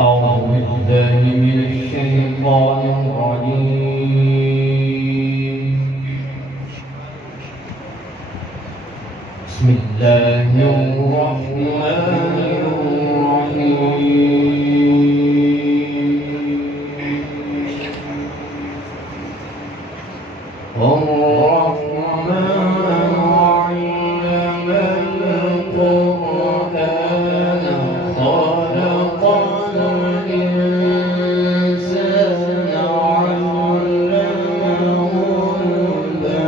أعوذ بالله من الشيطان الرجيم. بسم الله الرحمن الرحيم. الرحمن علم القرآن خلق الإنسان علمه البيان.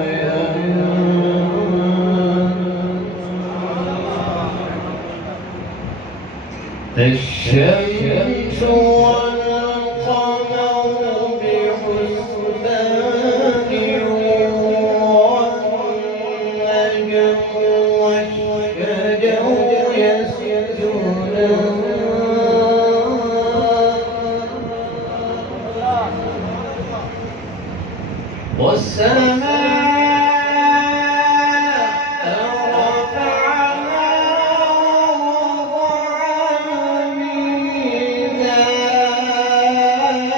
الشمس والقمر بحسبان والنجم والشجر يسجدان والسماء رفعها ووضع الميزان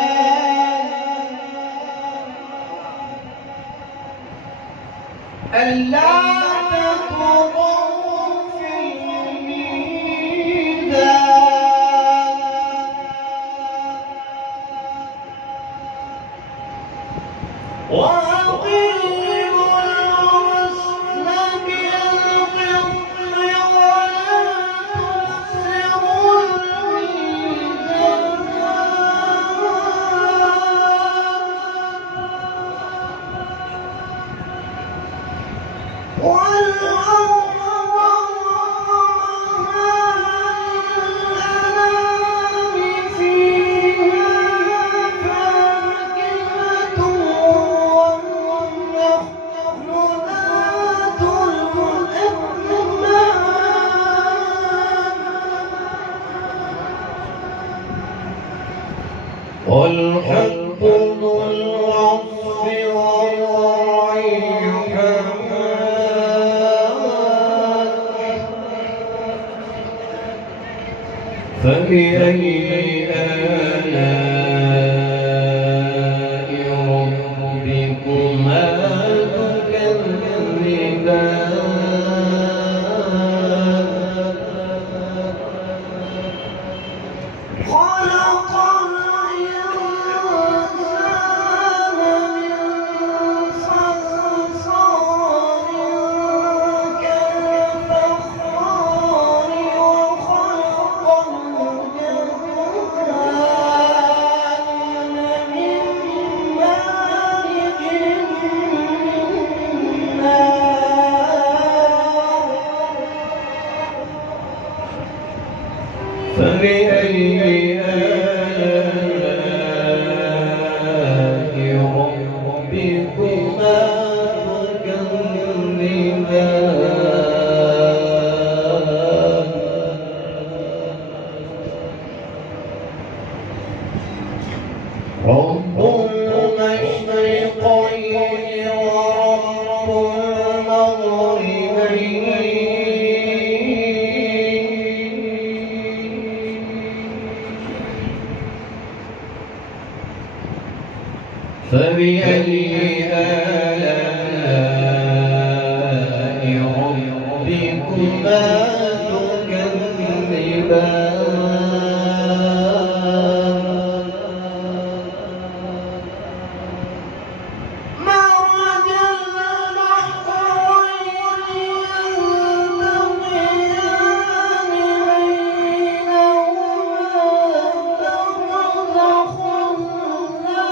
ألا تطغوا في الميزان وأقيموا الوزن بالقسط ولا تخسروا الميزان والأرض وضعها للأنام فيها فاكهة والنخل ذات الأكمام والحب ذو العصف والريحان فبأي آلاء ربكما تكذبان خلق الإنسان من صلصال كالفخار وخلق الجان من مارج من نار فبأي آلاء ربكما تكذبان رب المشرقين ورب المغربين فبأي آلاء ربكما تكذبان مرج البحرين يلتقيان بينهما برزخ لا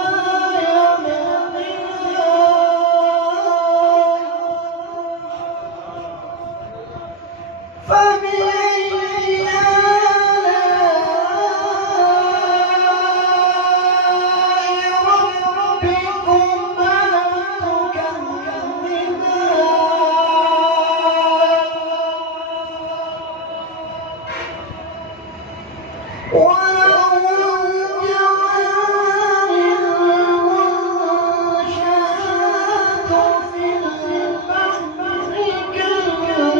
يبغيان فبأي آلاء ربكما تكذبان وله الجوار المنشآت في البحر كالأعلام.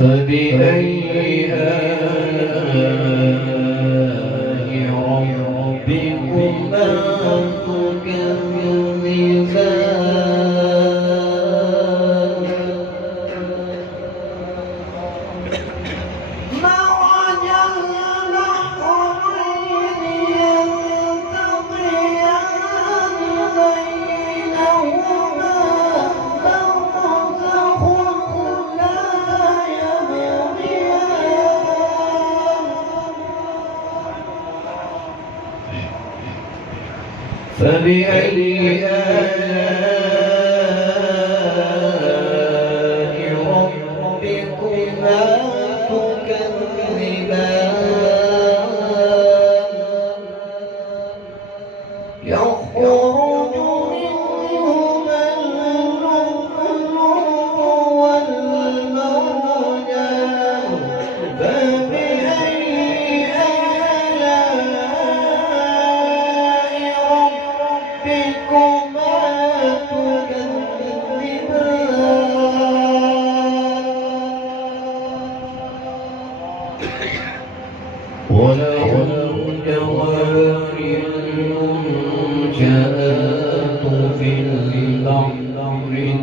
فبأي آلاء ربكما تكذبان مرج البحرين يلتقيان بينهما برزخ لا يبغيان فبأي آلاء ربكما تكذبان يخرج منهما اللؤلؤ والمرجان فبأي آلاء ربكما تكذبان وله الجوار المنشآت في البحر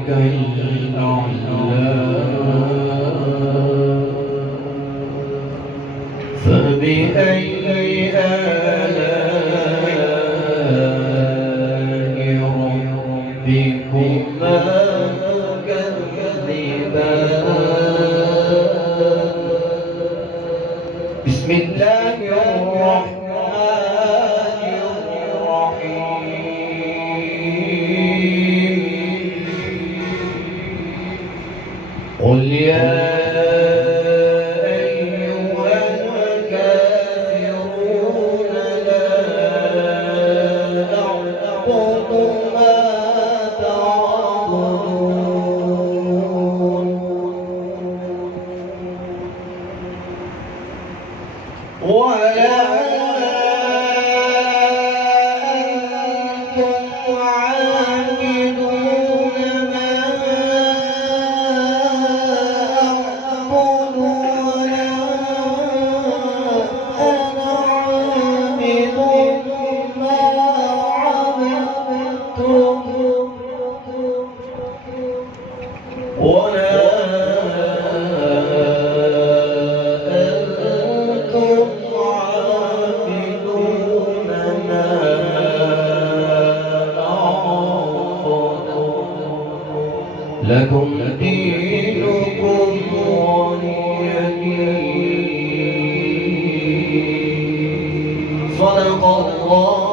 كالأعلام فبأي آلاء ربكما تكذبان بسم الله الرحمن الرحيم قل يا أيها الكافرون لا أعبد ما تعبدون ولا أنتم عابدون ما أعبد ولا أنا عابد ما عبدتم ولا أنتم عابدون ما أعبد لكم دينكم ولي دين صدق الله